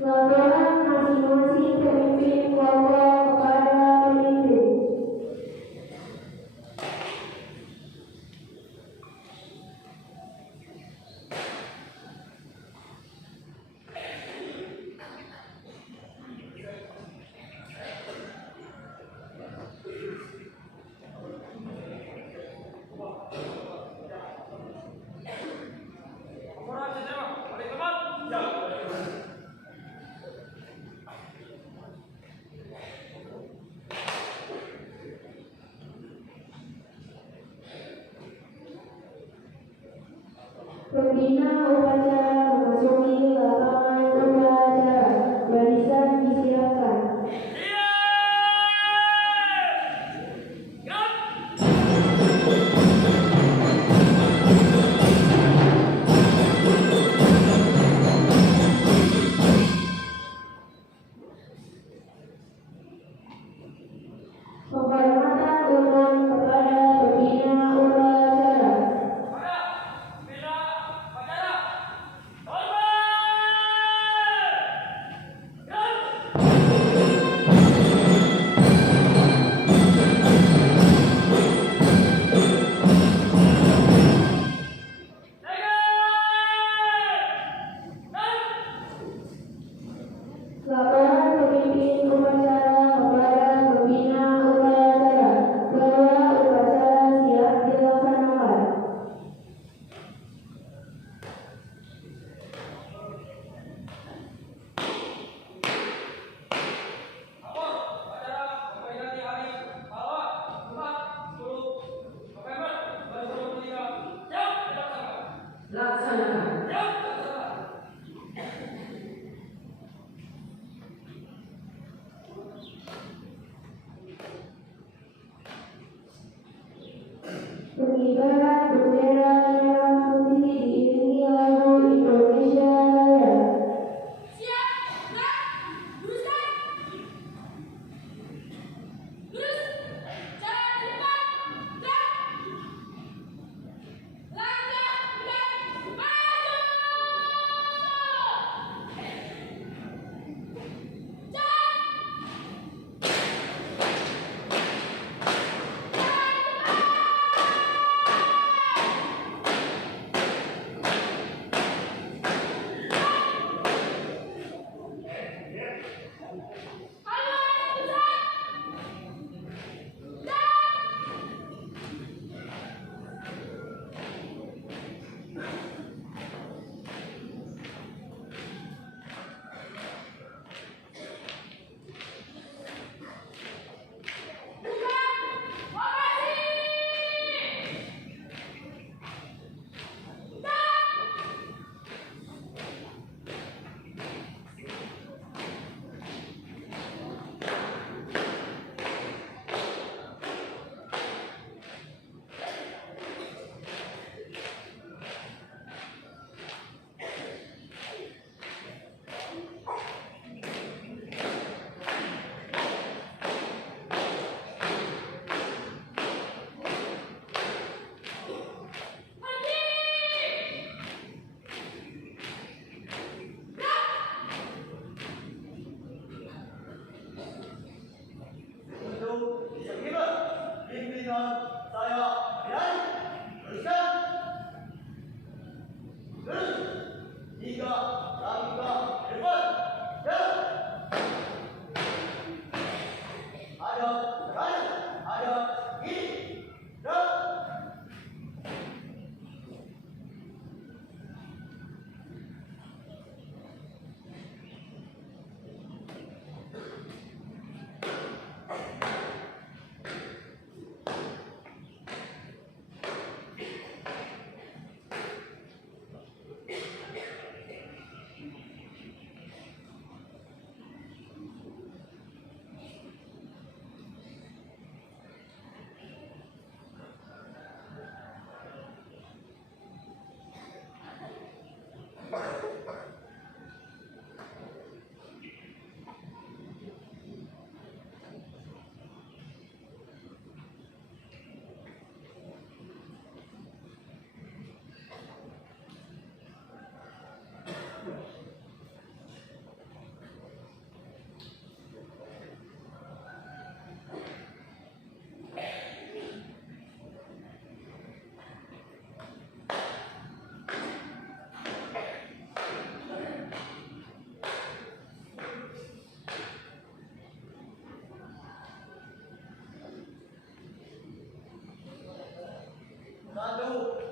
Laporan masing-masing pemimpin kelompok kepada pemimpin. Pembina upacara memasuki lapangan upacara. Barisan disiapkan. Penghormatan umum kepada pembina upacara.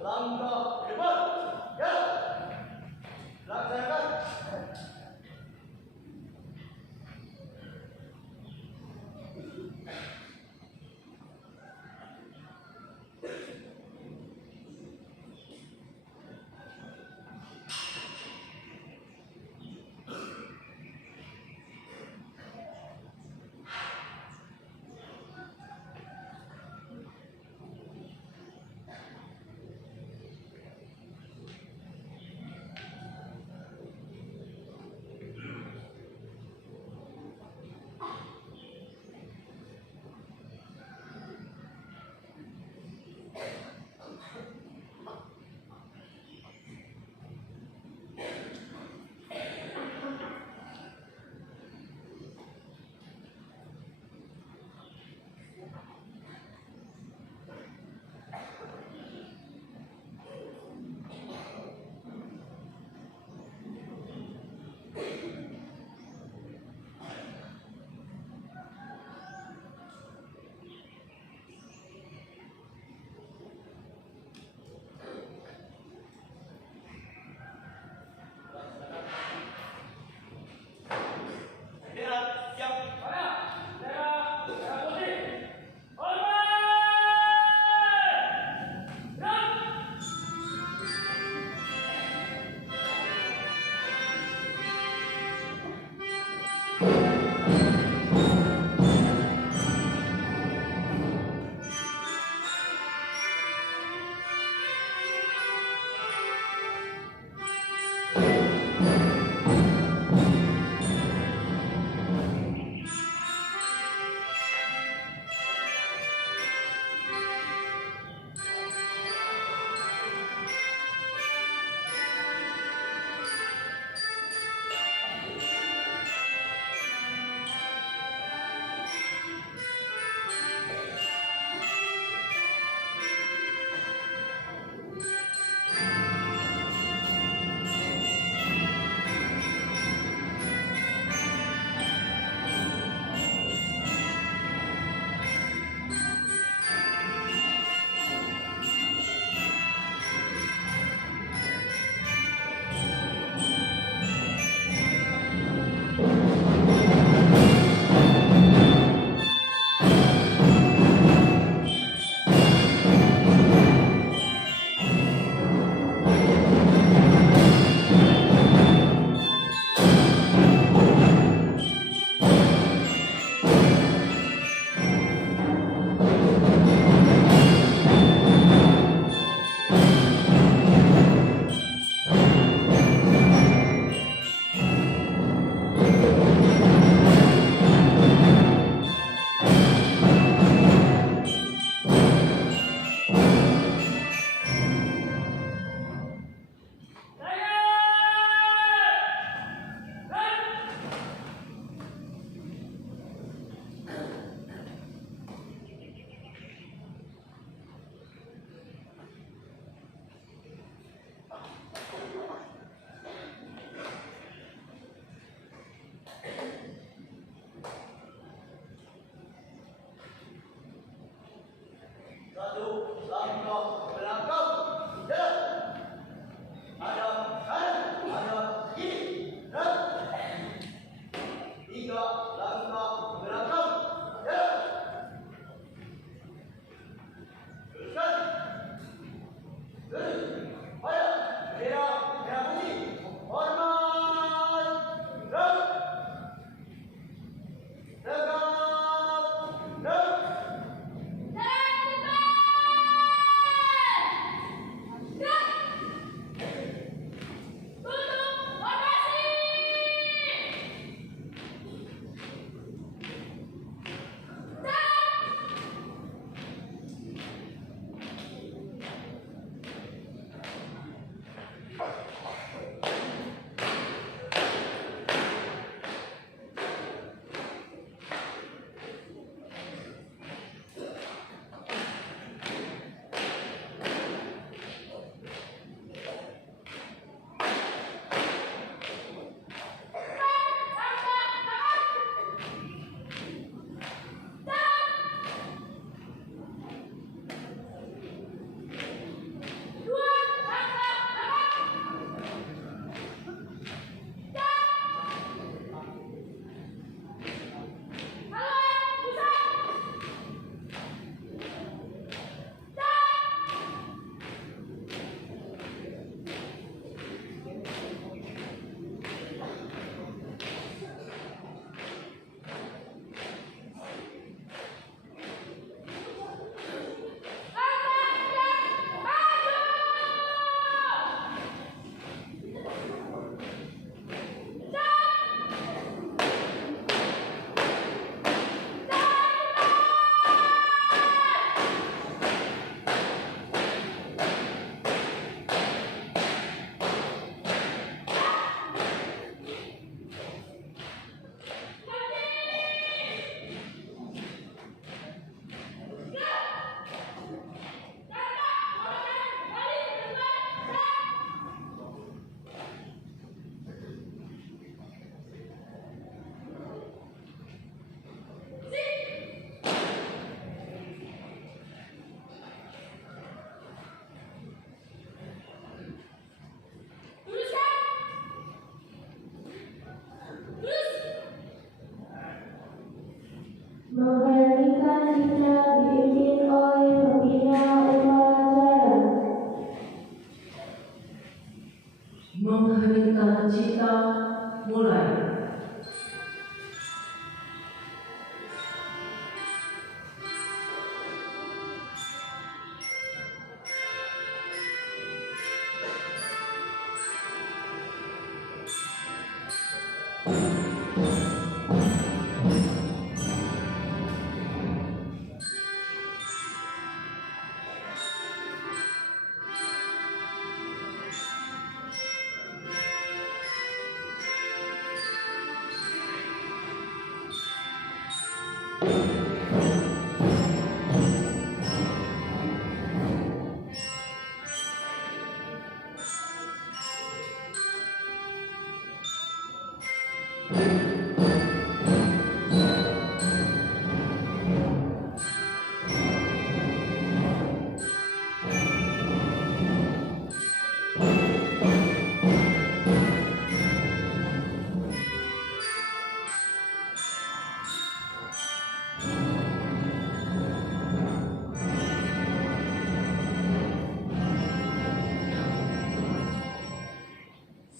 langkah ke depan. Ya, laksanakan. Menghentikan cipta dipimpin oleh pembina upacara. Mengheningkan cipta mulai.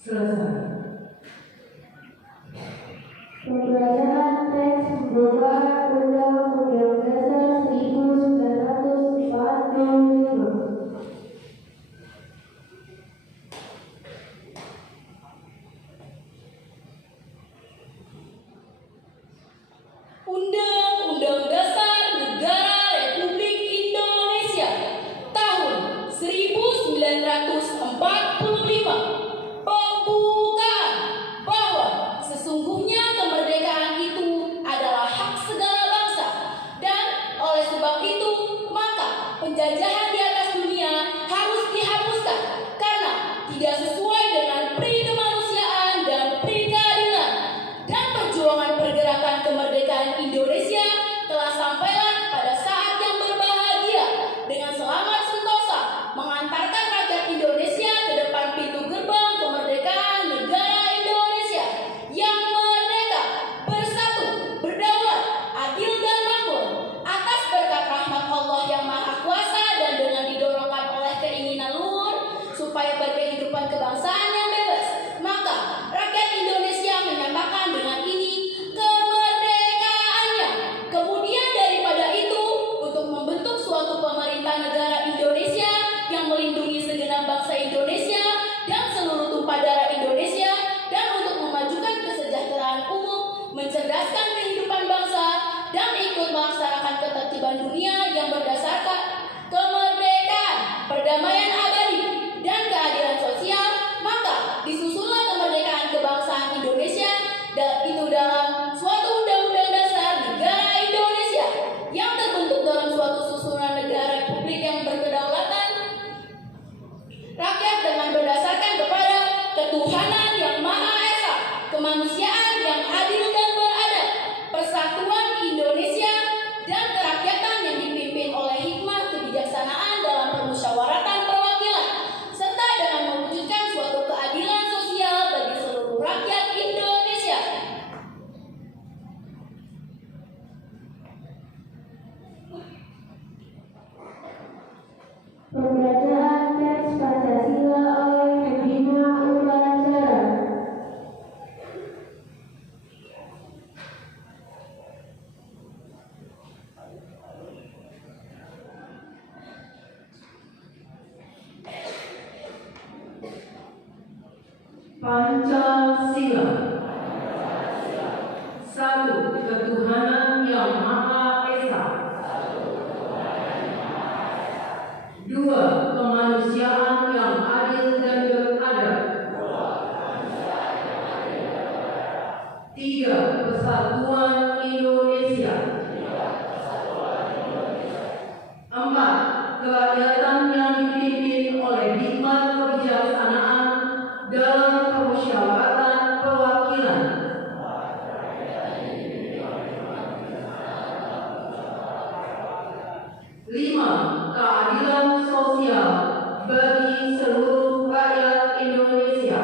Selesai. Pembacaan teks perubahan Undang-Undang Dasar 1945. Undang-Undang Dasar Negara Republik Indonesia tahun 1945. Pembukaan bahwa sesungguhnya kemerdekaan itu adalah hak segala bangsa, dan oleh sebab itu maka penjajahan di atas dunia harus dihapuskan karena tidak sesuai dengan pri kemanusiaan dan pri keadilan. Dan perjuangan pergerakan kemerdekaan Indonesia telah sampailah pada saat yang berbahagia dengan selamat sentosa mengantarkan rakyat Indonesia ke depan pintu gerbang kemerdekaan negara Indonesia yang merdeka, bersatu, berdaulat, adil dan makmur atas berkat rahmat Allah yang Maha Kuasa, dan dengan didorongkan oleh keinginan luhur supaya berkehidupan kebangsaan yang bebas, maka rakyat Indonesia menyatakan dengan ini kemerdekaannya. Kemudian daripada itu, untuk membentuk suatu pemerintah negara Indonesia yang melindungi segenap bangsa Indonesia dan seluruh tumpah darah Indonesia, dan untuk memajukan kesejahteraan umum, mencerdaskan kehidupan bangsa, dan ikut melaksanakan ketertiban dunia yang berdasarkan kemerdekaan, perdamaian abadi, dan keadilan sosial, maka disusunlah kemerdekaan kebangsaan Indonesia, dan itu dalam suatu undang-undang dasar negara Indonesia yang terbentuk dalam suatu susunan negara republik yang berkedaulatan rakyat dengan berdasarkan kepada ketuhanan yang Maha Esa, kemanusiaan yang adil dan beradab, persatuan Indonesia, dan kerakyatan yang dipimpin oleh hikmah kebijaksanaan dalam permusyawaratan perwakilan, serta dengan mewujudkan suatu keadilan sosial bagi seluruh rakyat Indonesia. Pembacaan teks Pancasila oleh pembina upacara. Pancasila. Satu, ketuhanan yang Maha Esa. Dua, kemanusiaan yang adil dan beradab. Tiga, persatuan Indonesia. Empat, kerakyatan yang dipimpin oleh hikmat kebijaksanaan dalam permusyawaratan perwakilan. Lima, keadilan sosial bagi seluruh rakyat Indonesia.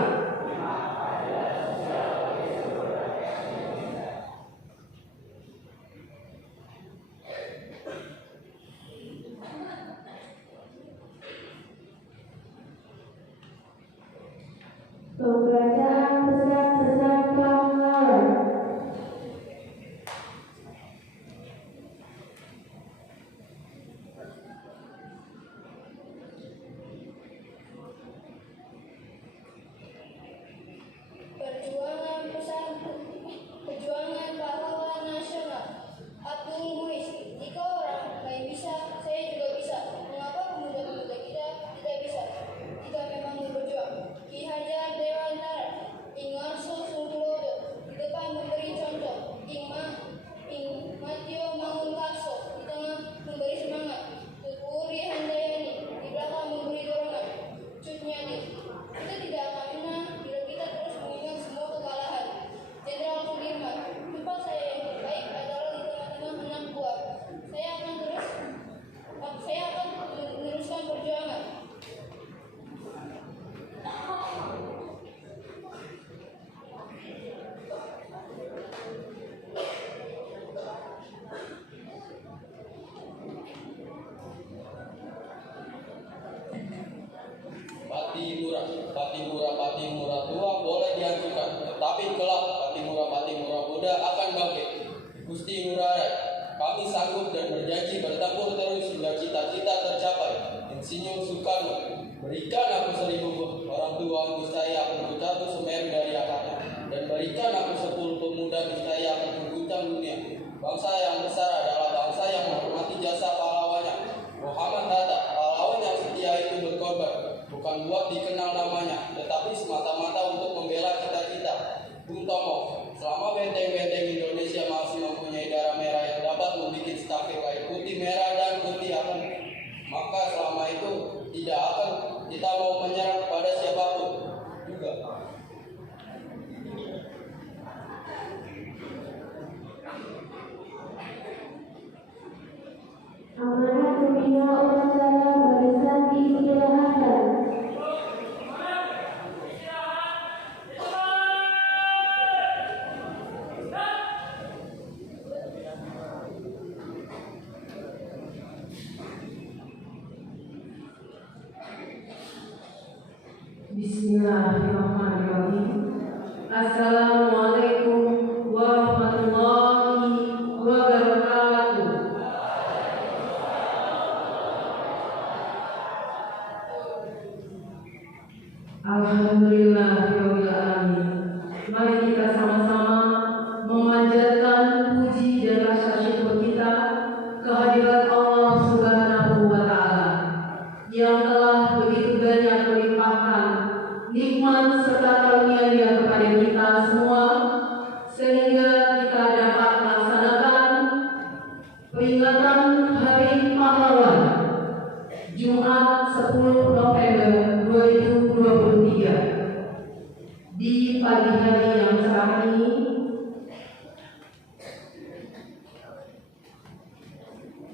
Patimura tua boleh dihancurkan, tetapi kelak Patimura muda akan bangkit. Gusti Ngurah, kami sanggup dan berjanji bertempur terus hingga cita-cita tercapai. Insinyur Soekarno, berikan aku 1000 orang tua niscaya akan jatuh Semeru dari akarnya, dan berikan aku 10 pemuda niscaya akan mengguncang dunia. Bangsa yang besar adalah bangsa yang menghormati jasa pahlawannya. Muhammad Hatta, pahlawan yang setia itu berkorban, bukan buat dikenal namanya, tetapi semata-mata untuk membela cita-cita. Bung Tomo, selama benteng-benteng Indonesia masih mempunyai darah merah yang dapat membuat stafir kain putih, merah, dan putih akan, maka selama itu tidak akan kita mau menyerang kepada siapapun juga. Amanat dunia upacara barisan diistilahkan. Bismillahirrahmanirrahim. Assalamualaikum warahmatullahi wabarakatuh. Alhamdulillahirabbil alamin. Mari kita sama-sama memanjatkan puji dan rasa syukur kita kehadirat Allah Subhanahu wa taala yang telah begitu banyak melimpahkan nikmat serta karunia-Nya kepada kita semua, sehingga kita dapat melaksanakan peringatan Hari Pahlawan Jumat 10 November 2023 di pagi hari yang cerah ini.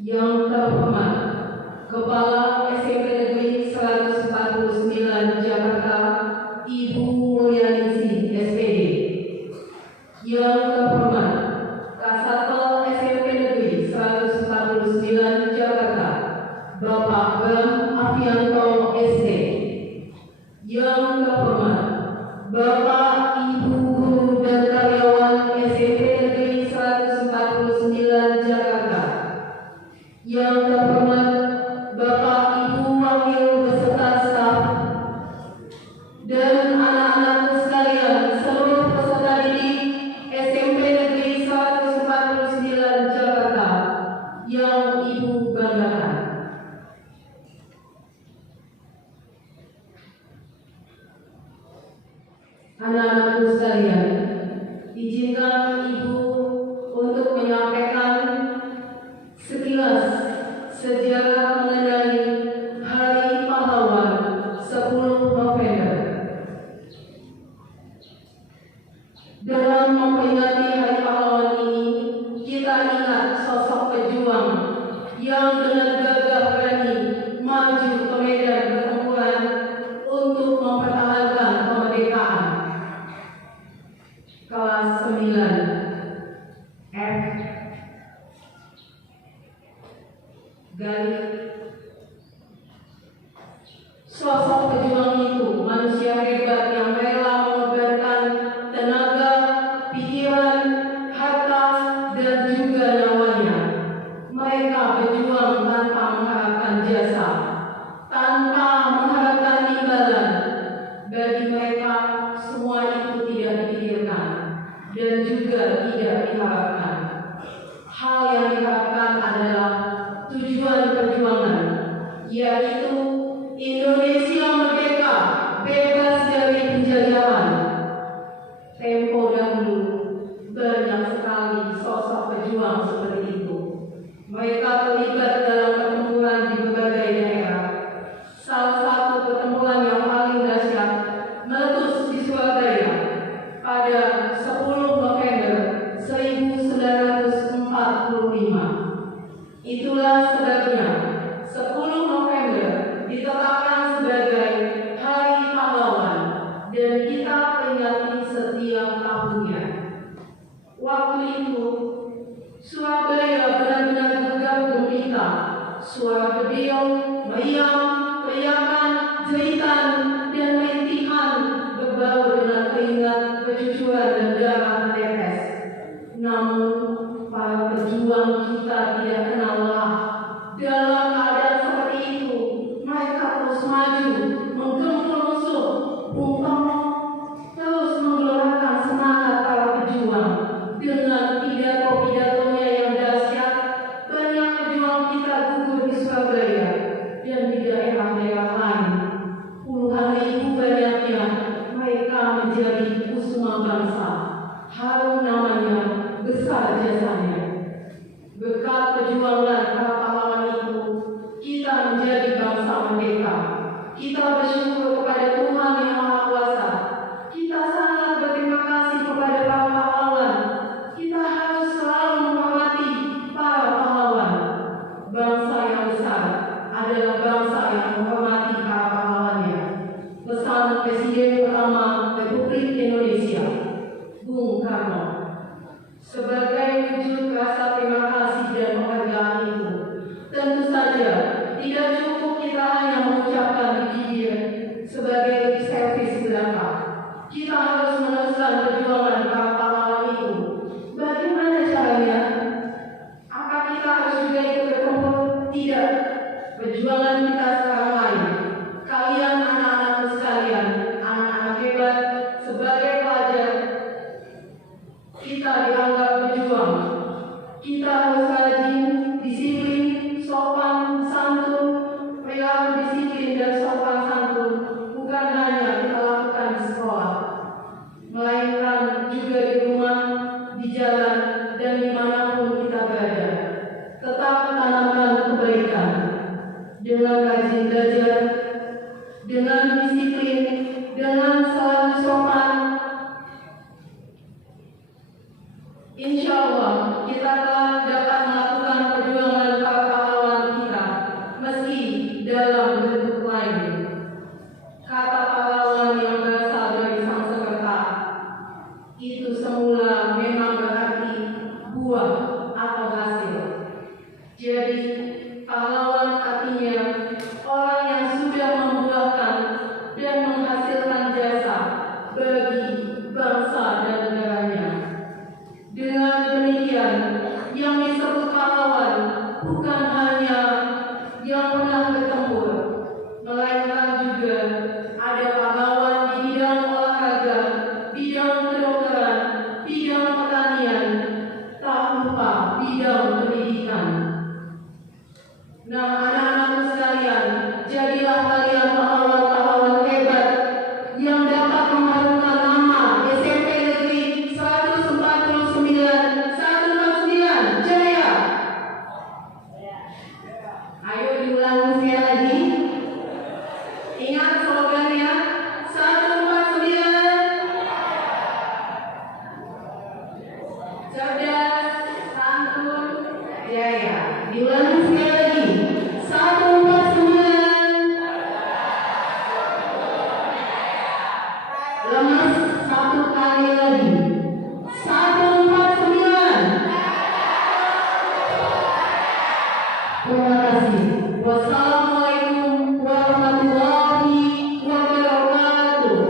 Yang terhormat Kepala SMP Negeri 149 Jakarta, Ibu Mulyaningsih SPD. Yang terhormat Kasatpol SMP Negeri 149 Jakarta, Bapak Bram Afianto SD. Yang terhormat Bapak, Ibu guru dan karyawan SMP Negeri 149 Jakarta. Yang terhormat Bapak, Ibu wakil beserta staf dan anak-anakku sekalian, seluruh peserta didik SMP Negeri 149 Jakarta yang Ibu banggakan. Anak-anakku sekalian, izinkan Ibu untuk menyampaikan sekilas sejarah mengenai Hari Pahlawan 10 November. Dalam memperingati Hari Pahlawan ini, kita ingat sosok pejuang yang dengan gagah berani maju ke medan pertempuran untuk mempertahankan kemerdekaan. Kelas 9 F Galit. Sosok pejuang itu manusia hebat yang rela mengorbankan tenaga, pikiran, harta, dan juga nyawanya. Mereka berjuang tanpa mengharapkan jasa, tanpa mengharapkan imbalan. Bagi mereka semua itu tidak dipikirkan dan juga tidak diharapkan. Hal yang diharapkan adalah tujuan perjuangan, yaitu Indonesia merdeka, bebas dari penjajahan. Tempo dahulu banyak sekali sosok pejuang seperti itu. Mereka terlibat dalam pertempuran di berbagai daerah. Salah satu pertempuran yang paling dahsyat meletus di Surabaya pada 10 November 1945. Itulah sebabnya 10 November ditetapkan sebagai Hari Pahlawan dan kita peringati setiap tahunnya. Waktu itu Surabaya benar-benar gegap gempita. Suara beliau, meriam, teriakan, jeritan, dan rintihan berbau dengan keringat, kejujuran dan darah menetes. Namun para pejuang kita tidak kenal lelah. Dalam keadaan seperti itu, mereka terus maju, menggempur musuh. Bung Tomo terus menggelorakan semangat para pejuang dengan pidato-pidatonya yang dahsyat. Banyak pejuang kita gugur di Surabaya dan di daerah-daerah lain. Puluhan ribu banyaknya mereka menjadi kusuma bangsa. Harum namanya, besar jasanya. Berkat perjuangan para pahlawan itu, kita menjadi bangsa merdeka. Kita bersyukur kepada Tuhan Yang Maha Kuasa. Kita sangat berterima kasih kepada para pahlawan. Kita harus selalu menghormati para pahlawan. Bangsa yang besar adalah bangsa yang menghormati para pahlawannya. Pesan Presiden pertama Republik Indonesia, Bung Karno. Sebagai wujud rasa terima kasih dan penghargaan itu, tentu saja tidak cukup kita hanya mengucapkan di bibir sebagai lip service belaka. Kita harus meneruskan perjuangan para pahlawan itu. Bagaimana caranya? Apa kita harus juga ikut berkumpul? Tidak. Perjuangan kita sekarang lain. Kalian anak-anakku sekalian, anak-anak hebat, sebagai pelajar, kita dianggap berjuang. Kita harus rajin, disiplin, sopan, santun. Perilaku disiplin dan sopan santun bukan hanya kita lakukan di sekolah, melainkan juga di rumah, di jalan, dan dimanapun kita berada. Tetap tanamkan kebaikan dengan rajin belajar, dengan disiplin, dengan selalu sopan. Insya Allah kita telah dapat melakukan perjuangan para pahlawan kita meski dalam bentuk lain. Kata pahlawan yang berasal dari Sanskerta itu semula memang berarti buah atau hasil. Jadi pahlawan artinya orang yang sudah membuahkan dan menghasilkan jasa bagi bangsa dan negaranya. Dengan demikian, yang disebut pahlawan bukan hanya yang pernah bertempur, melainkan juga ada pahlawan di bidang olahraga, bidang kedokteran, bidang pertanian, tak lupa bidang pendidikan. Nah, anak-anakku sekalian, jadilah kalian pahlawan-pahlawan hebat yang dapat mengharumkan nama SMP Negeri 149 Jaya. Ayo diulang sekali lagi. Ingat slogannya 149 cerdas, santun, jaya. Diulang sekali lagi. 149 lemas satu kali lagi. 149. Terima kasih. Wassalamualaikum warahmatullahi wabarakatuh.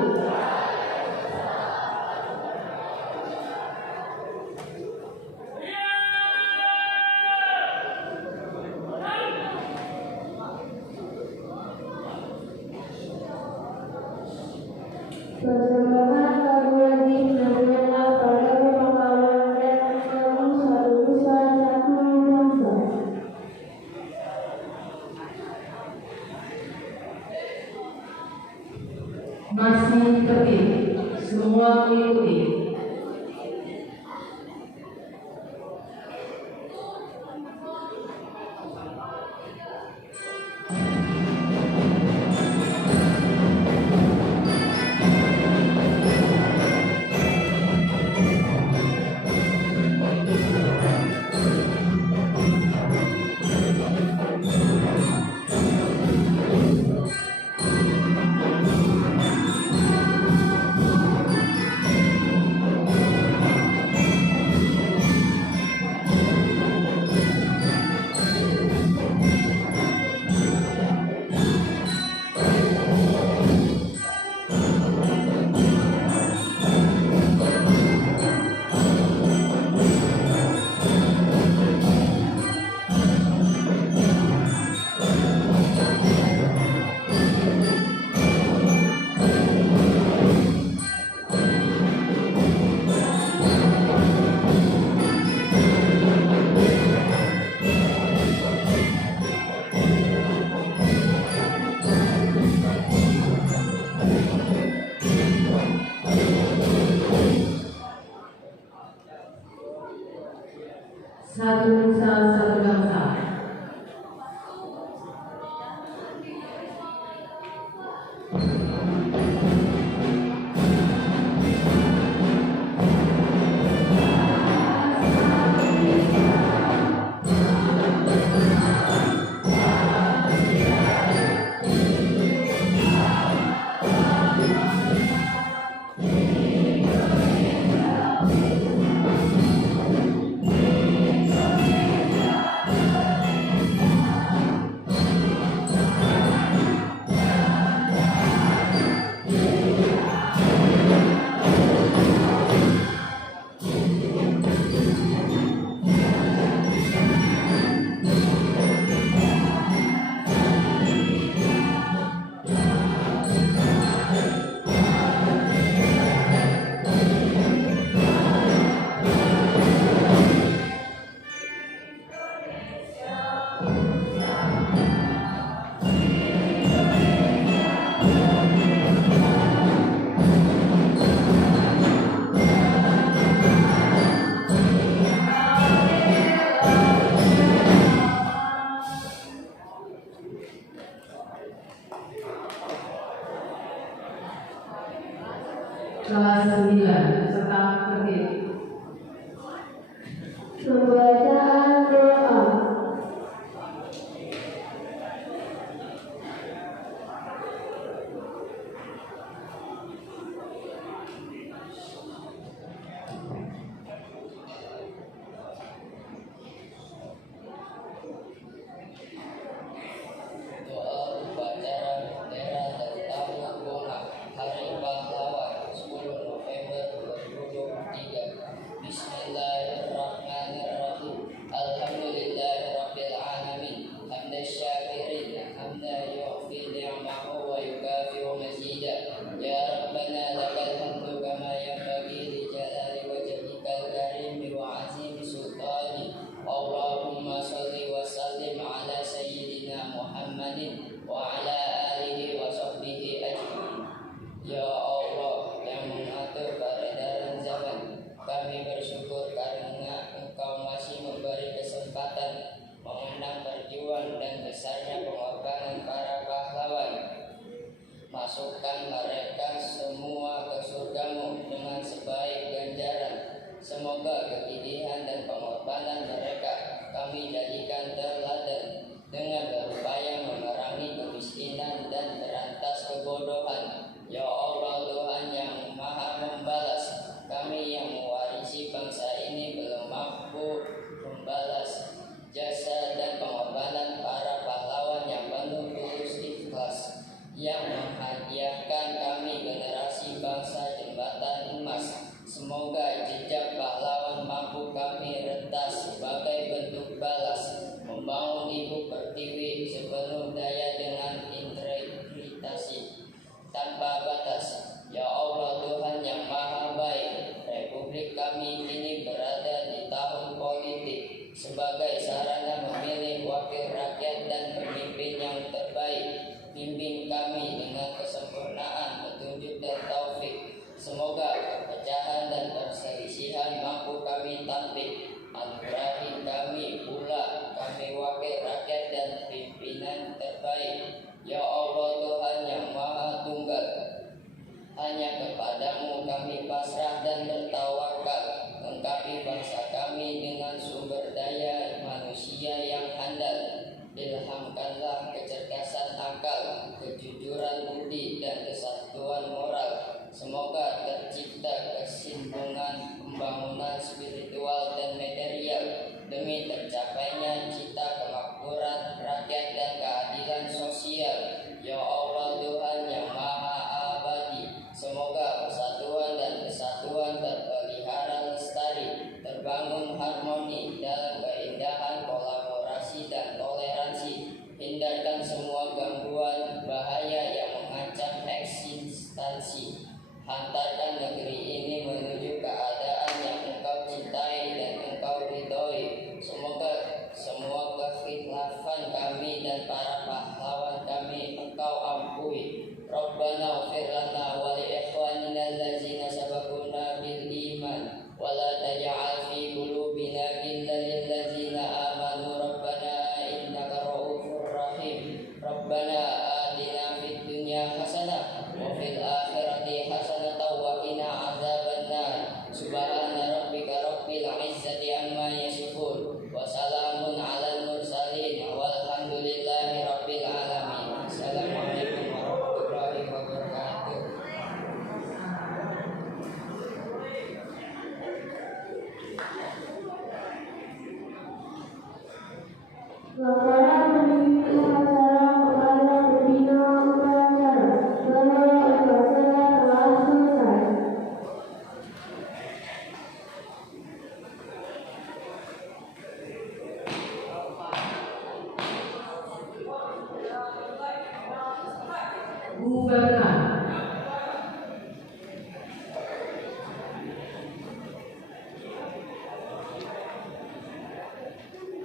Satu nusa, satu bangsa. Kelas 9 serta tertib. Pembacaan doa. Doa upacara bendera dan tabung bunga Hari Pahlawan 10 November 2023. Bismillahirrahmanirrahim. Alhamdulillahirabbil alamin. Hamdan syakirin, hamdan yu'fi ni'amahu wa yukafi'u mazidah. Ya Rabbana lakal hamdu kama yanbaghi li jalali wajhikal karimi wa azimi sultani. Allahumma shalli wa sallim ala sayyidina Muhammadin wa ala alihi wa sahbihi ajma'in. Ya Allah yang mengatur peredaran zaman, kami bersyukur karena Engkau masih memberi kesempatan mengenang perjuangan dan besarnya pengorbanan para pahlawan. Masukkan mereka semua ke surga-Mu dengan sebaik ganjaran. Semoga kegigihan dan pengorbanan mereka kami jadikan teladan dengan berupaya memerangi kemiskinan dan berantas kebodohan. Ya Allah Tuhan yang maha membalas, kami yang mewarisi bangsa ini belum mampu membalas jasa dan pengorbanan para pahlawan yang penuh tulus ikhlas, yang menghadiahkan kami generasi bangsa jembatan emas. Semoga jejak pahlawan mampu kami rentas sebagai bentuk balas, membangun ibu pertiwi sepenuh daya dengan integritas tanpa batas. Ya Allah Tuhan yang maha baik, Republik kami kini berada di tahun politik sebagai sarana memilih wakil rakyat dan pemimpin yang terbaik. Bimbing kami dengan kesempurnaan petunjuk dan taufik. Semoga perpecahan dan perselisihan mampu kami tampik. Anugerahi kami pula kami wakil rakyat dan pimpinan terbaik. Ya Allah Tuhan yang maha tunggal, hanya kepadamu kami pasrah dan bertawakal. Lengkapi bangsa kami dengan sumber daya manusia yang handal. Ilhamkanlah kecerdasan akal, kejujuran budi dan kesatuan moral. Semoga tercipta kesinambungan pembangunan spiritual dan material demi tercapainya cita kemakmuran rakyat dan keadilan sosial. Ya Allah Tuhan yang maha abadi, semoga persatuan dan kesatuan terpelihara lestari, terbangun harmoni dalam keindahan kolaborasi dan toleransi. Hindarkan semua gangguan bahaya yang mengancam eksistensi. Hantarkan negeri ini menuju keadaan yang Engkau cintai dan Engkau ridhoi. Semoga semua kekhilafan kami dan para pahlawan kami Engkau ampuni. Rabbana ighfir lana wa li ikhwanina allazina sabaquna bil iman wa la taj'al fi qulubina ghillan lil ladzina Langkah